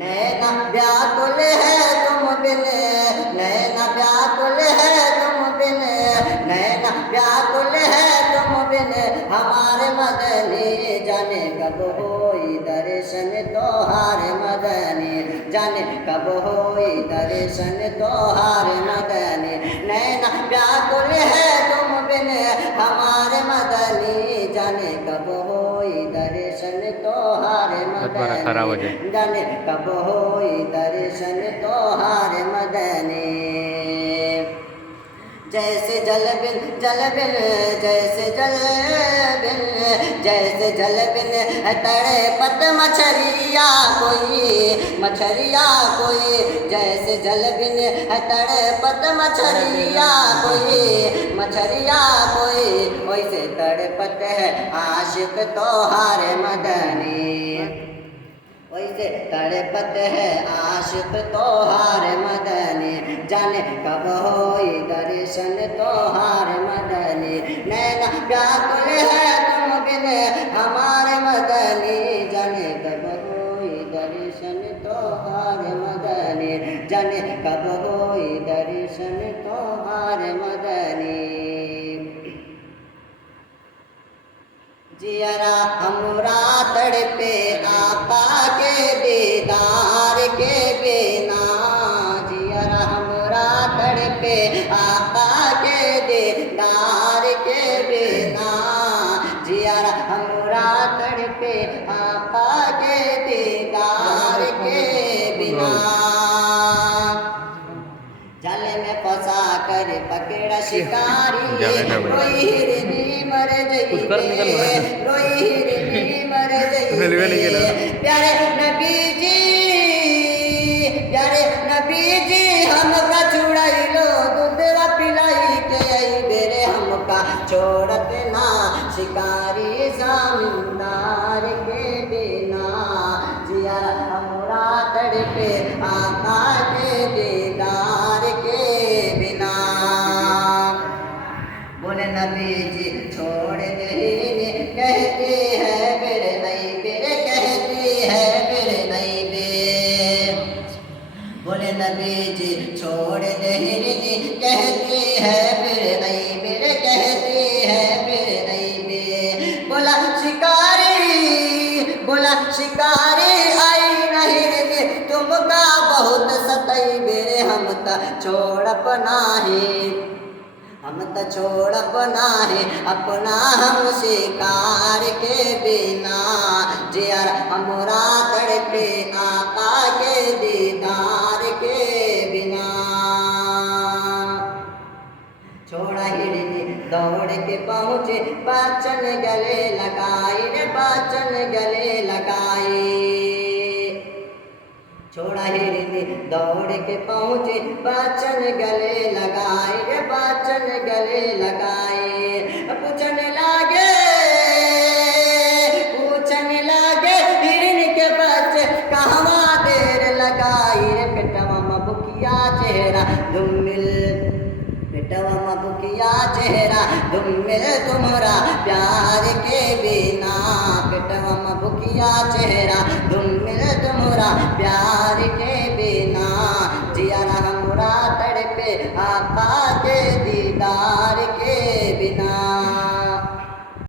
नैना व्याकुल है तुम बिन, नैना व्याकुल है तुम बिन, नैना व्याकुल है तुम बिन, हमारे मदनी जाने कब होई दर्शन तोहार मदनी, जाने कब होई दर्शन तोहार मदनी। नैना व्याकुल है तुम बिन, हमारे मदनी जाने कब होई दर्शन तोहार मदनी, जाने कब होई दर्शन तोहार मदनी। जैसे जल बिन जैसे जल बिन, जैसे जल बिन तड़पत मछरिया कोई, मछरिया कोई, जैसे जल बिन तड़पत मछरिया कोई, मछरिया कोई, वैसे तड़पत है आशिक तोहार मदनी, वैसे तड़पत है आशिक तोहार मदनी, जाने कब होई दर्शन तोहार मदनी। नैना व्याकुल है तुम बिन, हमारे मदनी, जाने कब होई दर्शन तोहार मदनी, जाने कब होई दर्शन तोहार मदनी। जियरा हमरा तड़पे आका के दीदार के बिना, जियरा हमरा तड़पे आका के दीदार के बिना, जियरा हमरा तड़पे आका के दीदार के बिना। जाले में फंसा कर पकड़ा शिकारी, रोई हिरनी मर जइबे, रोई हिरनी मर जइबे। प्यारे नबी जी, प्यारे नबी जी, हमका छुड़ाइलो दूधवा पिलाई के अइबे रे, हमका छोड़त ना शिकारी सामदार के बिना, जिया हमरा तड़पे आका के दीदार के बिना। बोले नबी जी छोड़ देने कहते हैं मेरे नहीं मेरे, कहते हैं मेरे नहीं बे। बोले नबी जी छोड़ देने कहते हैं मेरे नहीं मेरे, कहते हैं मेरे नहीं बे। बोला शिकारी आई नहीं रे, तुमका बहुत सतई बेरे, हम त छोड़ अपनाही, हम त छोड़ अपनाही अपना हम शिकार के बिना, जियर हमरा तड़पे आका के दीदार के बिना। छोड़ा हिरनी दौड़ के पहुँचे, पाचन गले लगाई रे, पाचन गले लगाई। छोड़ा हिरनी दौड़ के पहुँचे, पाचन गले लगाई रे, पाचन गले लगाई। पूछने लागे हिरन के बच्चे कहवा देर लगाई रे, पेटवा में बुकिया चेहरा धुमिल, पेटवा में बुकिया चेहरा धुमिल तुम्हारा प्यार के बिना, पेटवा में बुकिया चेहरा धुमिल तुम्हारा प्यार के बिना, जिया हमरा तड़पे आका के